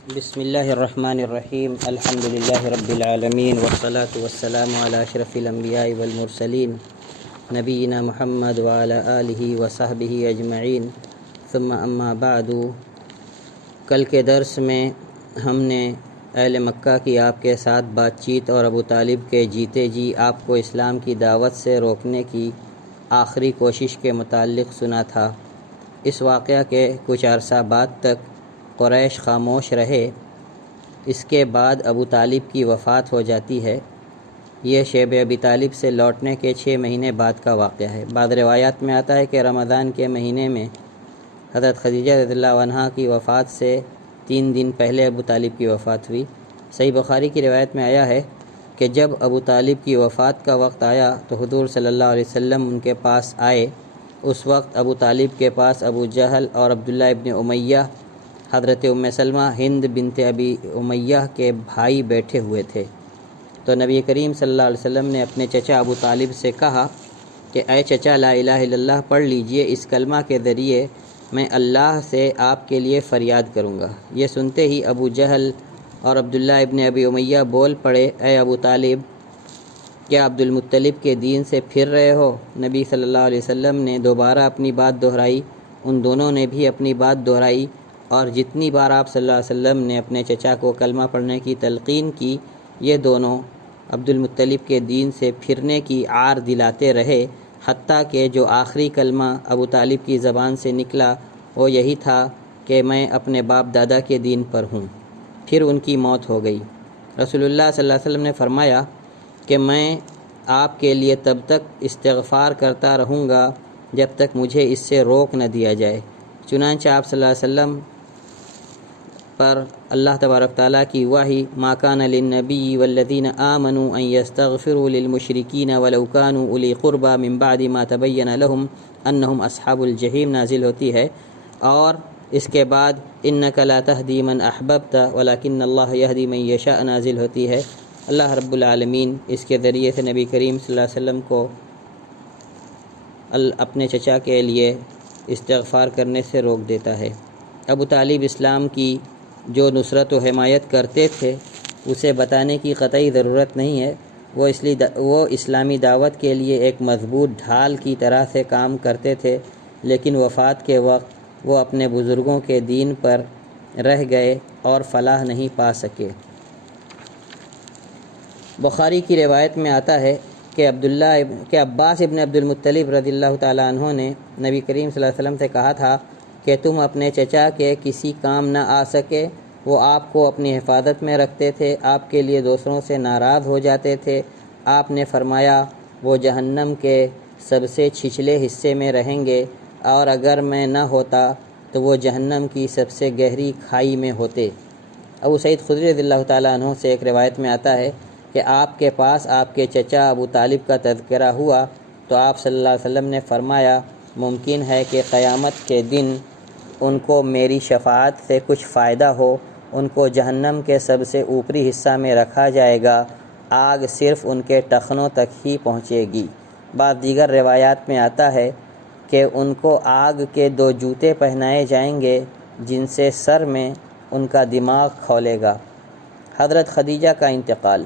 بسم اللہ الرحمن الرحیم الحمد للہ رب العالمین والصلاة والسلام علی اشرف الانبیاء والمرسلین نبینا محمد وعلی آلہ وصحبہ اجمعین ثم اما بعد۔ کل کے درس میں ہم نے اہل مکہ کی آپ کے ساتھ بات چیت اور ابو طالب کے جیتے جی آپ کو اسلام کی دعوت سے روکنے کی آخری کوشش کے متعلق سنا تھا۔ اس واقعہ کے کچھ عرصہ بعد تک قریش خاموش رہے۔ اس کے بعد ابو طالب کی وفات ہو جاتی ہے۔ یہ شیب ابی طالب سے لوٹنے کے 6 مہینے بعد کا واقعہ ہے۔ بعض روایات میں آتا ہے کہ رمضان کے مہینے میں حضرت خدیجہ رضی اللہ عنہا کی وفات سے 3 دن پہلے ابو طالب کی وفات ہوئی۔ صحیح بخاری کی روایت میں آیا ہے کہ جب ابو طالب کی وفات کا وقت آیا تو حضور صلی اللہ علیہ وسلم ان کے پاس آئے۔ اس وقت ابو طالب کے پاس ابو جہل اور عبداللہ ابن امیہ، حضرت ام سلمہ ہند بنت ابی امیہ کے بھائی بیٹھے ہوئے تھے۔ تو نبی کریم صلی اللہ علیہ وسلم نے اپنے چچا ابو طالب سے کہا کہ اے چچا، لا الہ الا اللہ پڑھ لیجئے، اس کلمہ کے ذریعے میں اللہ سے آپ کے لیے فریاد کروں گا۔ یہ سنتے ہی ابو جہل اور عبداللہ ابن ابی امیہ بول پڑے، اے ابو طالب، کیا عبد المطلب کے دین سے پھر رہے ہو؟ نبی صلی اللہ علیہ وسلم نے دوبارہ اپنی بات دہرائی۔ ان دونوں نے بھی اپنی بات دہرائی، اور جتنی بار آپ صلی اللہ علیہ وسلم نے اپنے چچا کو کلمہ پڑھنے کی تلقین کی، یہ دونوں عبد المطلب کے دین سے پھرنے کی عار دلاتے رہے، حتیٰ کہ جو آخری کلمہ ابو طالب کی زبان سے نکلا وہ یہی تھا کہ میں اپنے باپ دادا کے دین پر ہوں۔ پھر ان کی موت ہو گئی۔ رسول اللہ صلی اللہ علیہ وسلم نے فرمایا کہ میں آپ کے لیے تب تک استغفار کرتا رہوں گا جب تک مجھے اس سے روک نہ دیا جائے۔ چنانچہ آپ صلی اللہ علیہ وسلم پر اللہ تبارک تعالیٰ کی وحی، ما کان للنبی والذین آمنوا ان یستغفروا للمشرکین ولو کانوا اولی قربی من بعد ما تبین لهم انہم اصحاب الجحیم نازل ہوتی ہے، اور اس کے بعد انک لا تہدی من احببت ولکن اللہ یہدی من یشاء نازل ہوتی ہے۔ اللہ رب العالمین اس کے ذریعے سے نبی کریم صلی اللہ علیہ وسلم کو اپنے چچا کے لیے استغفار کرنے سے روک دیتا ہے۔ ابو طالب اسلام کی جو نصرت و حمایت کرتے تھے اسے بتانے کی قطعی ضرورت نہیں ہے۔ وہ اسلامی دعوت کے لیے ایک مضبوط ڈھال کی طرح سے کام کرتے تھے، لیکن وفات کے وقت وہ اپنے بزرگوں کے دین پر رہ گئے اور فلاح نہیں پا سکے۔ بخاری کی روایت میں آتا ہے کہ عباس ابن عبد المطلب رضی اللہ تعالیٰ عنہ نے نبی کریم صلی اللہ علیہ وسلم سے کہا تھا کہ تم اپنے چچا کے کسی کام نہ آ سکے، وہ آپ کو اپنی حفاظت میں رکھتے تھے، آپ کے لیے دوسروں سے ناراض ہو جاتے تھے۔ آپ نے فرمایا وہ جہنم کے سب سے چھچلے حصے میں رہیں گے، اور اگر میں نہ ہوتا تو وہ جہنم کی سب سے گہری کھائی میں ہوتے۔ ابو سعید خدری رضی اللہ تعالیٰ عنہ سے ایک روایت میں آتا ہے کہ آپ کے پاس آپ کے چچا ابو طالب کا تذکرہ ہوا تو آپ صلی اللہ علیہ وسلم نے فرمایا ممکن ہے کہ قیامت کے دن ان کو میری شفاعت سے کچھ فائدہ ہو، ان کو جہنم کے سب سے اوپری حصہ میں رکھا جائے گا، آگ صرف ان کے ٹخنوں تک ہی پہنچے گی۔ بعض دیگر روایات میں آتا ہے کہ ان کو آگ کے 2 جوتے پہنائے جائیں گے جن سے سر میں ان کا دماغ کھولے گا۔ حضرت خدیجہ کا انتقال۔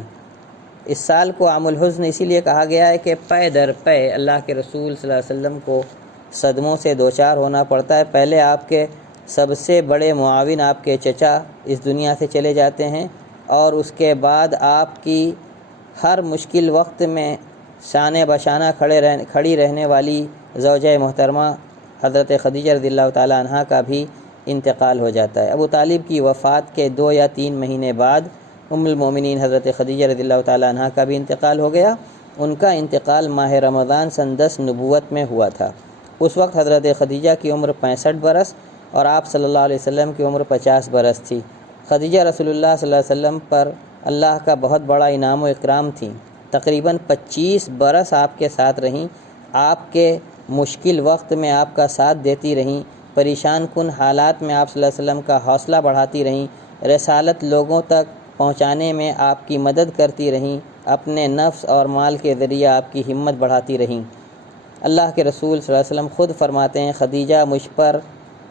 اس سال کو عام الحزن اسی لیے کہا گیا ہے کہ پے در پے اللہ کے رسول صلی اللہ علیہ وسلم کو صدموں سے دوچار ہونا پڑتا ہے۔ پہلے آپ کے سب سے بڑے معاون آپ کے چچا اس دنیا سے چلے جاتے ہیں، اور اس کے بعد آپ کی ہر مشکل وقت میں شانے بشانہ کھڑی رہنے والی زوجہ محترمہ حضرت خدیجہ رضی اللہ تعالیٰ عنہا کا بھی انتقال ہو جاتا ہے۔ ابو طالب کی وفات کے 2 یا 3 مہینے بعد ام المومنین حضرت خدیجہ رضی اللہ تعالیٰ عنہا کا بھی انتقال ہو گیا۔ ان کا انتقال ماہ رمضان سن 10 نبوت میں ہوا تھا۔ اس وقت حضرت خدیجہ کی عمر 65 برس اور آپ صلی اللہ علیہ وسلم کی عمر 50 برس تھی۔ خدیجہ رسول اللہ صلی اللہ علیہ وسلم پر اللہ کا بہت بڑا انعام و اکرام تھیں۔ تقریباً 25 برس آپ کے ساتھ رہیں، آپ کے مشکل وقت میں آپ کا ساتھ دیتی رہیں، پریشان کن حالات میں آپ صلی اللہ علیہ وسلم کا حوصلہ بڑھاتی رہیں، رسالت لوگوں تک پہنچانے میں آپ کی مدد کرتی رہیں، اپنے نفس اور مال کے ذریعے آپ کی ہمت بڑھاتی رہیں۔ اللہ کے رسول صلی اللہ علیہ وسلم خود فرماتے ہیں خدیجہ مجھ پر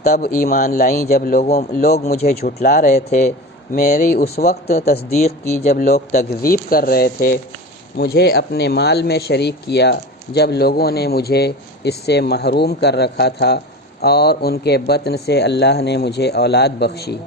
تب ایمان لائیں جب لوگ مجھے جھٹلا رہے تھے، میری اس وقت تصدیق کی جب لوگ تکذیب کر رہے تھے، مجھے اپنے مال میں شریک کیا جب لوگوں نے مجھے اس سے محروم کر رکھا تھا، اور ان کے بطن سے اللہ نے مجھے اولاد بخشی۔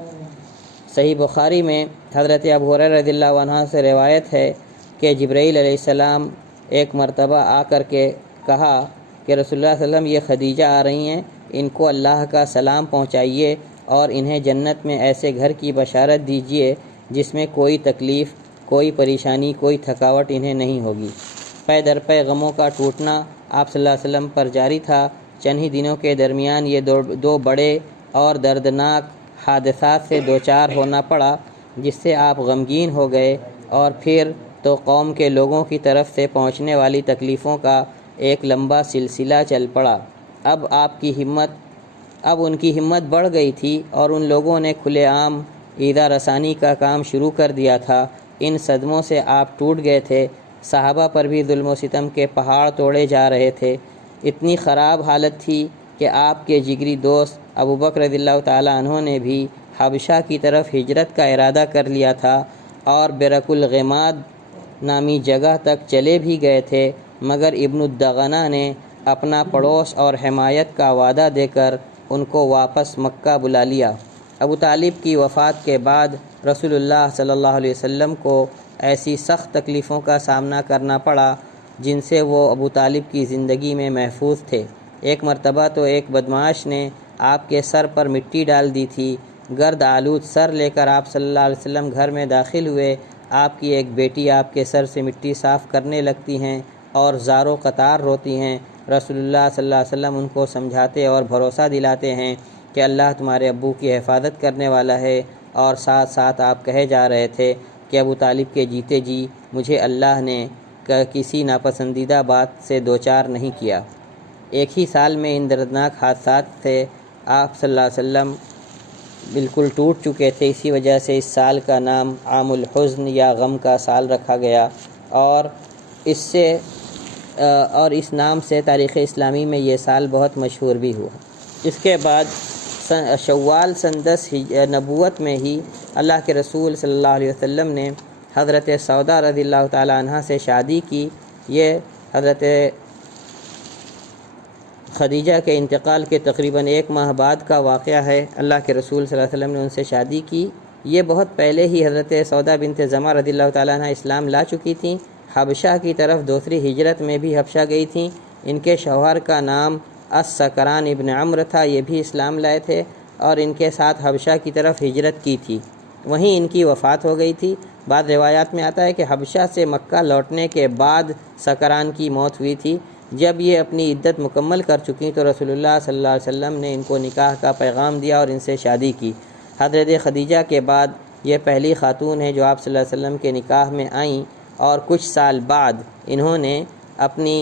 صحیح بخاری میں حضرت ابو ہریرہ رضی اللہ عنہ سے روایت ہے کہ جبرائیل علیہ السلام ایک مرتبہ آ کر کے کہا کہ رسول اللہ صلی اللہ علیہ وسلم، یہ خدیجہ آ رہی ہیں، ان کو اللہ کا سلام پہنچائیے اور انہیں جنت میں ایسے گھر کی بشارت دیجیے جس میں کوئی تکلیف، کوئی پریشانی، کوئی تھکاوٹ انہیں نہیں ہوگی۔ پے در پے غموں کا ٹوٹنا آپ صلی اللہ علیہ وسلم پر جاری تھا۔ چند ہی دنوں کے درمیان یہ دو بڑے اور دردناک حادثات سے دوچار ہونا پڑا، جس سے آپ غمگین ہو گئے، اور پھر تو قوم کے لوگوں کی طرف سے پہنچنے والی تکلیفوں کا ایک لمبا سلسلہ چل پڑا۔ اب ان کی ہمت بڑھ گئی تھی اور ان لوگوں نے کھلے عام ایذا رسانی کا کام شروع کر دیا تھا۔ ان صدموں سے آپ ٹوٹ گئے تھے۔ صحابہ پر بھی ظلم و ستم کے پہاڑ توڑے جا رہے تھے۔ اتنی خراب حالت تھی کہ آپ کے جگری دوست ابو بکر رضی اللہ تعالیٰ عنہ نے بھی حبشہ کی طرف ہجرت کا ارادہ کر لیا تھا اور برک الغماد نامی جگہ تک چلے بھی گئے تھے، مگر ابن الدغنہ نے اپنا پڑوس اور حمایت کا وعدہ دے کر ان کو واپس مکہ بلا لیا۔ ابو طالب کی وفات کے بعد رسول اللہ صلی اللہ علیہ وسلم کو ایسی سخت تکلیفوں کا سامنا کرنا پڑا جن سے وہ ابو طالب کی زندگی میں محفوظ تھے۔ ایک مرتبہ تو ایک بدمعاش نے آپ کے سر پر مٹی ڈال دی تھی۔ گرد آلود سر لے کر آپ صلی اللہ علیہ وسلم گھر میں داخل ہوئے۔ آپ کی ایک بیٹی آپ کے سر سے مٹی صاف کرنے لگتی ہیں اور زار و قطار روتی ہیں۔ رسول اللہ صلی اللہ علیہ وسلم ان کو سمجھاتے اور بھروسہ دلاتے ہیں کہ اللہ تمہارے ابو کی حفاظت کرنے والا ہے، اور ساتھ ساتھ آپ کہے جا رہے تھے کہ ابو طالب کے جیتے جی مجھے اللہ نے کسی ناپسندیدہ بات سے دوچار نہیں کیا۔ ایک ہی سال میں ان دردناک حادثات سے آپ صلی اللہ علیہ وسلم بالکل ٹوٹ چکے تھے۔ اسی وجہ سے اس سال کا نام عام الحزن یا غم کا سال رکھا گیا، اور اس نام سے تاریخ اسلامی میں یہ سال بہت مشہور بھی ہوا۔ اس کے بعد شوال سن 10 نبوت میں ہی اللہ کے رسول صلی اللہ علیہ وسلم نے حضرت سودا رضی اللہ تعالیٰ عنہ سے شادی کی۔ یہ حضرت خدیجہ کے انتقال کے تقریباً 1 ماہ بعد کا واقعہ ہے۔ اللہ کے رسول صلی اللہ علیہ وسلم نے ان سے شادی کی۔ یہ بہت پہلے ہی حضرت سودا بنت زمعہ رضی اللہ تعالیٰ عنہ اسلام لا چکی تھیں۔ حبشہ کی طرف دوسری ہجرت میں بھی حبشہ گئی تھیں۔ ان کے شوہر کا نام السکران ابن عمرو تھا، یہ بھی اسلام لائے تھے اور ان کے ساتھ حبشہ کی طرف ہجرت کی تھی۔ وہیں ان کی وفات ہو گئی تھی۔ بعض روایات میں آتا ہے کہ حبشہ سے مکہ لوٹنے کے بعد سکران کی موت ہوئی تھی۔ جب یہ اپنی عدت مکمل کر چکی تو رسول اللہ صلی اللہ علیہ وسلم نے ان کو نکاح کا پیغام دیا اور ان سے شادی کی۔ حضرت خدیجہ کے بعد یہ پہلی خاتون ہے جو آپ صلی اللہ علیہ وسلم کے نکاح میں آئیں، اور کچھ سال بعد انہوں نے اپنی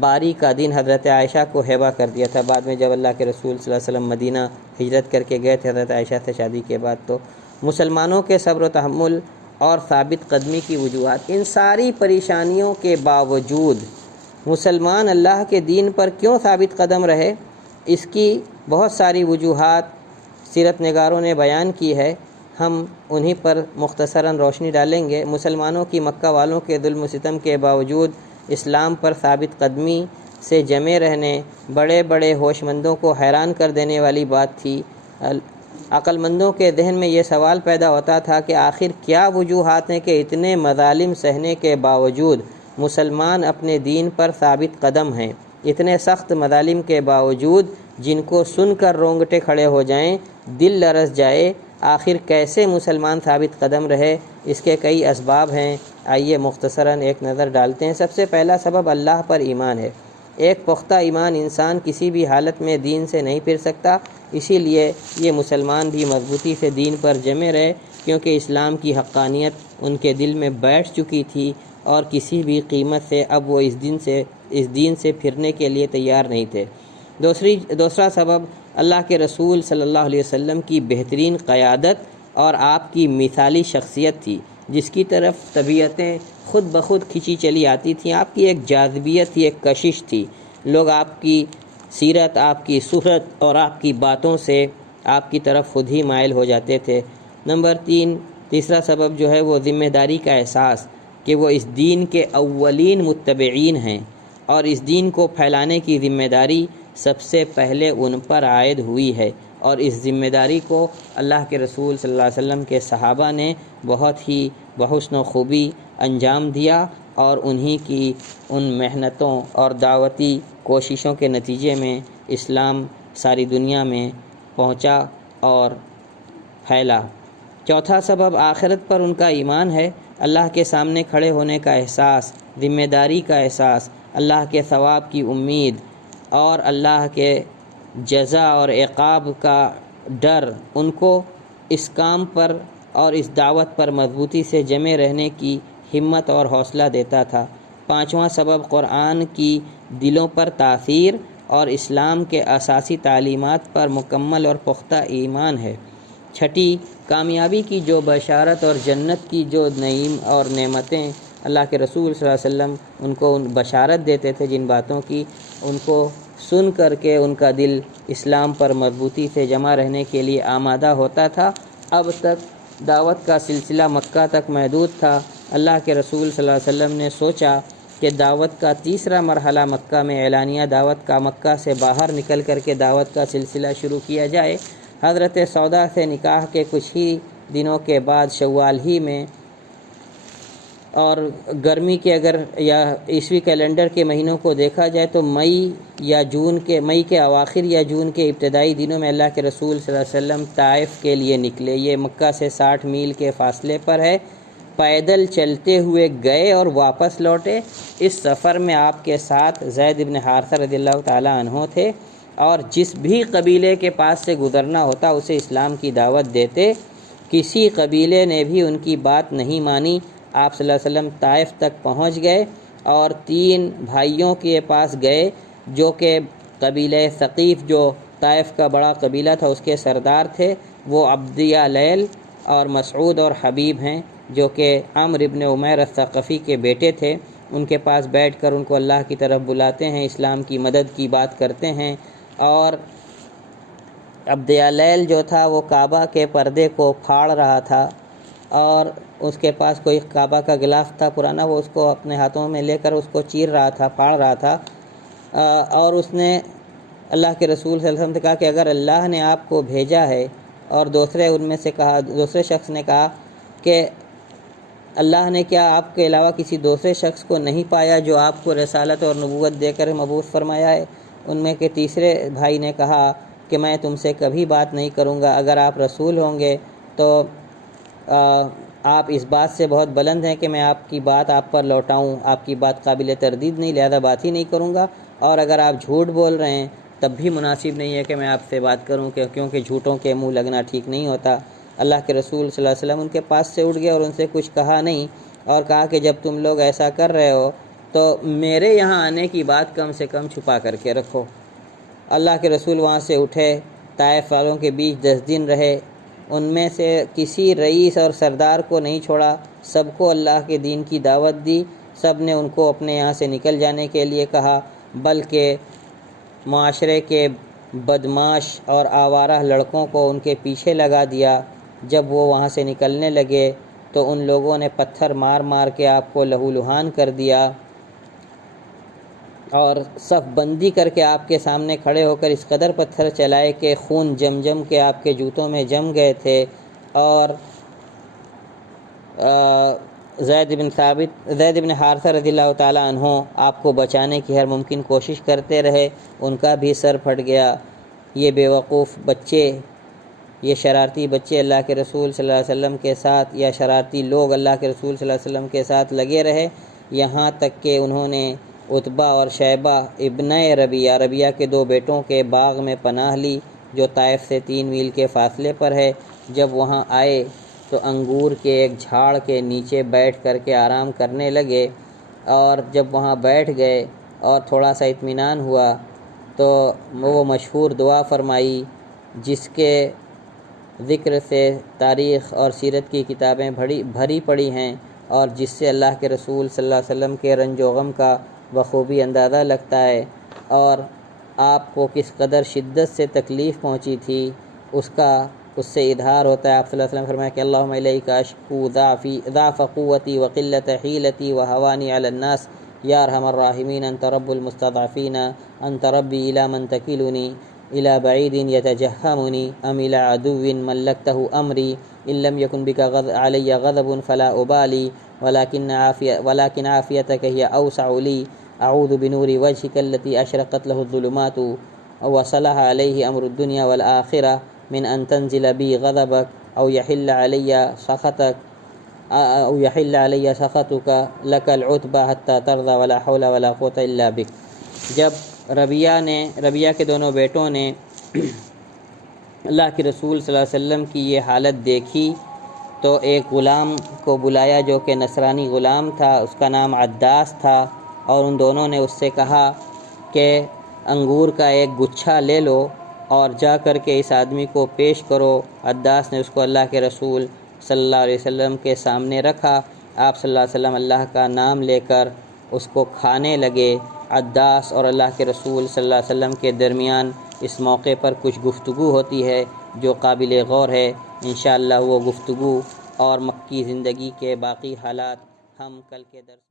باری کا دن حضرت عائشہ کو ہبہ کر دیا تھا۔ بعد میں جب اللہ کے رسول صلی اللہ علیہ وسلم مدینہ ہجرت کر کے گئے تھے حضرت عائشہ سے شادی کے بعد، تو مسلمانوں کے صبر و تحمل اور ثابت قدمی کی وجوہات، ان ساری پریشانیوں کے باوجود مسلمان اللہ کے دین پر کیوں ثابت قدم رہے، اس کی بہت ساری وجوہات سیرت نگاروں نے بیان کی ہے۔ ہم انہی پر مختصراً روشنی ڈالیں گے۔ مسلمانوں کی مکہ والوں کے ظلم و ستم کے باوجود اسلام پر ثابت قدمی سے جمے رہنے بڑے بڑے ہوش مندوں کو حیران کر دینے والی بات تھی۔ عقل مندوں کے ذہن میں یہ سوال پیدا ہوتا تھا کہ آخر کیا وجوہات ہیں کہ اتنے مظالم سہنے کے باوجود مسلمان اپنے دین پر ثابت قدم ہیں، اتنے سخت مظالم کے باوجود جن کو سن کر رونگٹے کھڑے ہو جائیں، دل لرز جائے، آخر کیسے مسلمان ثابت قدم رہے؟ اس کے کئی اسباب ہیں، آئیے مختصراً ایک نظر ڈالتے ہیں۔ سب سے پہلا سبب اللہ پر ایمان ہے۔ ایک پختہ ایمان انسان کسی بھی حالت میں دین سے نہیں پھر سکتا، اسی لیے یہ مسلمان بھی مضبوطی سے دین پر جمے رہے، کیونکہ اسلام کی حقانیت ان کے دل میں بیٹھ چکی تھی اور کسی بھی قیمت سے اب وہ اس دین سے پھرنے کے لیے تیار نہیں تھے۔ دوسرا سبب اللہ کے رسول صلی اللہ علیہ وسلم کی بہترین قیادت اور آپ کی مثالی شخصیت تھی، جس کی طرف طبیعتیں خود بخود کھینچی چلی آتی تھیں۔ آپ کی ایک جاذبیت تھی، ایک کشش تھی۔ لوگ آپ کی سیرت، آپ کی صورت اور آپ کی باتوں سے آپ کی طرف خود ہی مائل ہو جاتے تھے۔ نمبر 3، تیسرا سبب جو ہے وہ ذمہ داری کا احساس کہ وہ اس دین کے اولین متبعین ہیں اور اس دین کو پھیلانے کی ذمہ داری سب سے پہلے ان پر عائد ہوئی ہے، اور اس ذمہ داری کو اللہ کے رسول صلی اللہ علیہ وسلم کے صحابہ نے بہت ہی بحسن و خوبی انجام دیا، اور انہی کی ان محنتوں اور دعوتی کوششوں کے نتیجے میں اسلام ساری دنیا میں پہنچا اور پھیلا۔ چوتھا سبب آخرت پر ان کا ایمان ہے، اللہ کے سامنے کھڑے ہونے کا احساس، ذمہ داری کا احساس، اللہ کے ثواب کی امید اور اللہ کے جزا اور عقاب کا ڈر ان کو اس کام پر اور اس دعوت پر مضبوطی سے جمے رہنے کی ہمت اور حوصلہ دیتا تھا۔ پانچواں سبب قرآن کی دلوں پر تاثیر اور اسلام کے اساسی تعلیمات پر مکمل اور پختہ ایمان ہے۔ چھٹی، کامیابی کی جو بشارت اور جنت کی جو نعیم اور نعمتیں اللہ کے رسول صلی اللہ علیہ وسلم ان کو بشارت دیتے تھے، جن باتوں کی، ان کو سن کر کے ان کا دل اسلام پر مضبوطی سے جمع رہنے کے لیے آمادہ ہوتا تھا۔ اب تک دعوت کا سلسلہ مکہ تک محدود تھا۔ اللہ کے رسول صلی اللہ علیہ وسلم نے سوچا کہ دعوت کا تیسرا مرحلہ مکہ میں اعلانیہ دعوت کا مکہ سے باہر نکل کر کے دعوت کا سلسلہ شروع کیا جائے۔ حضرت سودا سے نکاح کے کچھ ہی دنوں کے بعد شوال ہی میں، اور گرمی کے اگر یا عیسوی کیلنڈر کے مہینوں کو دیکھا جائے تو مئی کے اواخر یا جون کے ابتدائی دنوں میں اللہ کے رسول صلی اللہ علیہ وسلم طائف کے لیے نکلے۔ یہ مکہ سے 60 میل کے فاصلے پر ہے۔ پیدل چلتے ہوئے گئے اور واپس لوٹے۔ اس سفر میں آپ کے ساتھ زید بن حارثہ رضی اللہ تعالیٰ عنہ تھے، اور جس بھی قبیلے کے پاس سے گزرنا ہوتا اسے اسلام کی دعوت دیتے۔ کسی قبیلے نے بھی ان کی بات نہیں مانی۔ آپ صلی اللہ علیہ وسلم طائف تک پہنچ گئے اور 3 بھائیوں کے پاس گئے جو کہ قبیلہ ثقیف، جو طائف کا بڑا قبیلہ تھا، اس کے سردار تھے۔ وہ عبد یالیل اور مسعود اور حبیب ہیں، جو کہ عمرو بن عمیر الثقفی کے بیٹے تھے۔ ان کے پاس بیٹھ کر ان کو اللہ کی طرف بلاتے ہیں، اسلام کی مدد کی بات کرتے ہیں۔ اور عبد یالیل جو تھا وہ کعبہ کے پردے کو پھاڑ رہا تھا، اور اس کے پاس کوئی کعبہ کا غلاف تھا پرانا، وہ اس کو اپنے ہاتھوں میں لے کر اس کو چیر رہا تھا، پھاڑ رہا تھا۔ اور اس نے اللہ کے رسول صلی اللہ علیہ وسلم سے کہا کہ اگر اللہ نے آپ کو بھیجا ہے، اور دوسرے شخص نے کہا کہ اللہ نے کیا آپ کے علاوہ کسی دوسرے شخص کو نہیں پایا جو آپ کو رسالت اور نبوت دے کر مبعوث فرمایا ہے؟ ان میں کے تیسرے بھائی نے کہا کہ میں تم سے کبھی بات نہیں کروں گا، اگر آپ رسول ہوں گے تو آپ اس بات سے بہت بلند ہیں کہ میں آپ کی بات آپ پر لوٹاؤں، آپ کی بات قابل تردید نہیں، لہذا بات ہی نہیں کروں گا۔ اور اگر آپ جھوٹ بول رہے ہیں تب بھی مناسب نہیں ہے کہ میں آپ سے بات کروں، کیونکہ جھوٹوں کے منہ لگنا ٹھیک نہیں ہوتا۔ اللہ کے رسول صلی اللہ علیہ وسلم ان کے پاس سے اٹھ گئے اور ان سے کچھ کہا نہیں، اور کہا کہ جب تم لوگ ایسا کر رہے ہو تو میرے یہاں آنے کی بات کم سے کم چھپا کر کے رکھو۔ اللہ کے رسول وہاں سے اٹھے، طائف والوں کے بیچ 10 دن رہے، ان میں سے کسی رئیس اور سردار کو نہیں چھوڑا، سب کو اللہ کے دین کی دعوت دی، سب نے ان کو اپنے یہاں سے نکل جانے کے لیے کہا، بلکہ معاشرے کے بدماش اور آوارہ لڑکوں کو ان کے پیچھے لگا دیا۔ جب وہ وہاں سے نکلنے لگے تو ان لوگوں نے پتھر مار مار کے آپ کو لہو لہان کر دیا، اور صف بندی کر کے آپ کے سامنے کھڑے ہو کر اس قدر پتھر چلائے کہ خون جم کے آپ کے جوتوں میں جم گئے تھے۔ اور زید بن حارثہ رضی اللہ تعالیٰ عنہ آپ کو بچانے کی ہر ممکن کوشش کرتے رہے، ان کا بھی سر پھٹ گیا۔ یہ بیوقوف بچے، یہ شرارتی بچے اللہ کے رسول صلی اللہ علیہ وسلم کے ساتھ، یا شرارتی لوگ اللہ کے رسول صلی اللہ علیہ وسلم کے ساتھ لگے رہے، یہاں تک کہ انہوں نے عتبہ اور شیبہ ابن ربیعہ کے 2 بیٹوں کے باغ میں پناہ لی، جو طائف سے 3 میل کے فاصلے پر ہے۔ جب وہاں آئے تو انگور کے ایک جھاڑ کے نیچے بیٹھ کر کے آرام کرنے لگے، اور جب وہاں بیٹھ گئے اور تھوڑا سا اطمینان ہوا تو وہ مشہور دعا فرمائی جس کے ذکر سے تاریخ اور سیرت کی کتابیں بھری پڑی ہیں، اور جس سے اللہ کے رسول صلی اللہ علیہ وسلم کے رنج و غم کا بخوبی اندازہ لگتا ہے، اور آپ کو کس قدر شدت سے تکلیف پہنچی تھی اس کا اس سے اظہار ہوتا ہے۔ آپ صلی اللہ علیہ وسلم فرمایا کہ اللہم الیک اشکو ضعف قوتی وقلت حیلتی وہوانی علی الناس یا ارحم الراحمین انت رب المستضعفین انت ربی الی من تکلنی الی بعید یتجہمنی ام الی عدو ملکتہ امری ان لم یکن بک علی غضب فلا ابالی ولكن عافیتک ہی اوسع لی اعوذ بنور وجهک التی اشرقت له الظلمات وصلح علیہ امر الدنیا والآخرہ من ان تنزل بی غضبک او یحل علی سخطک لک العتبى حتی ترضى ولا حول ولا قوة الا بک۔ جب ربیہ کے دونوں بیٹوں نے اللہ کے رسول صلی اللہ علیہ وسلم کی یہ حالت دیکھی تو ایک غلام کو بلایا جو کہ نصرانی غلام تھا، اس کا نام عداس تھا، اور ان دونوں نے اس سے کہا کہ انگور کا ایک گچھا لے لو اور جا کر کے اس آدمی کو پیش کرو۔ عداس نے اس کو اللہ کے رسول صلی اللہ علیہ وسلم کے سامنے رکھا۔ آپ صلی اللہ علیہ وسلم اللہ کا نام لے کر اس کو کھانے لگے۔ عداس اور اللہ کے رسول صلی اللہ علیہ وسلم کے درمیان اس موقع پر کچھ گفتگو ہوتی ہے جو قابل غور ہے۔ انشاءاللہ وہ گفتگو اور مکی زندگی کے باقی حالات ہم کل کے درس